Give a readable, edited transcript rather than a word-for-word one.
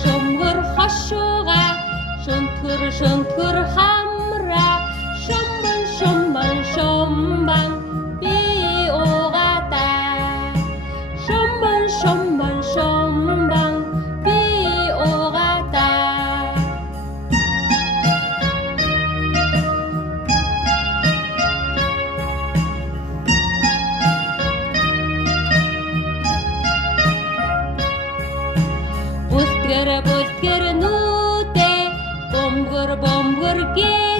шөмгөр хошууга шөнтгөр хамра шомбон би уугатай шомбон би уугатай Бүлтгэр нүүтэй бөмбөр гээ